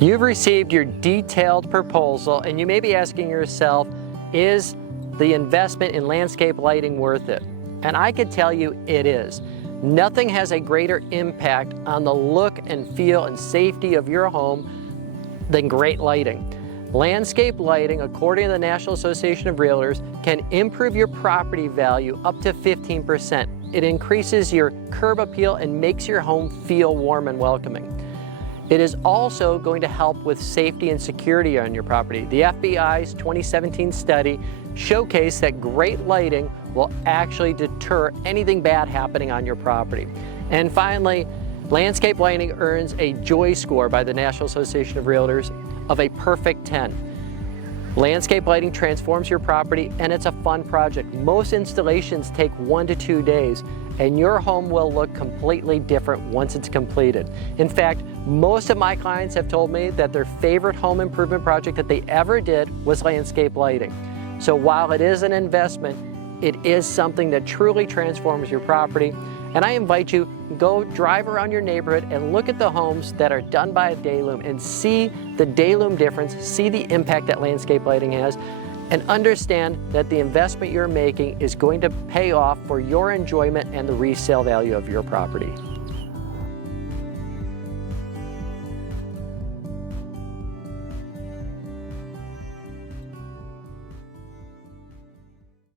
You've received your detailed proposal and you may be asking yourself, is the investment in landscape lighting worth it? And I can tell you it is. Nothing has a greater impact on the look and feel and safety of your home than great lighting. Landscape lighting, according to the National Association of Realtors, can improve your property value up to 15%. It increases your curb appeal and makes your home feel warm and welcoming. It is also going to help with safety and security on your property. The FBI's 2017 study showcased that great lighting will actually deter anything bad happening on your property. And finally, landscape lighting earns a joy score by the National Association of Realtors of a perfect 10. Landscape lighting transforms your property and it's a fun project. Most installations take 1 to 2 days and your home will look completely different once it's completed. In fact, most of my clients have told me that their favorite home improvement project that they ever did was landscape lighting. So while it is an investment, it is something that truly transforms your property. And I invite you, go drive around your neighborhood and look at the homes that are done by Dayloom and see the Dayloom difference, see the impact that landscape lighting has, and understand that the investment you're making is going to pay off for your enjoyment and the resale value of your property.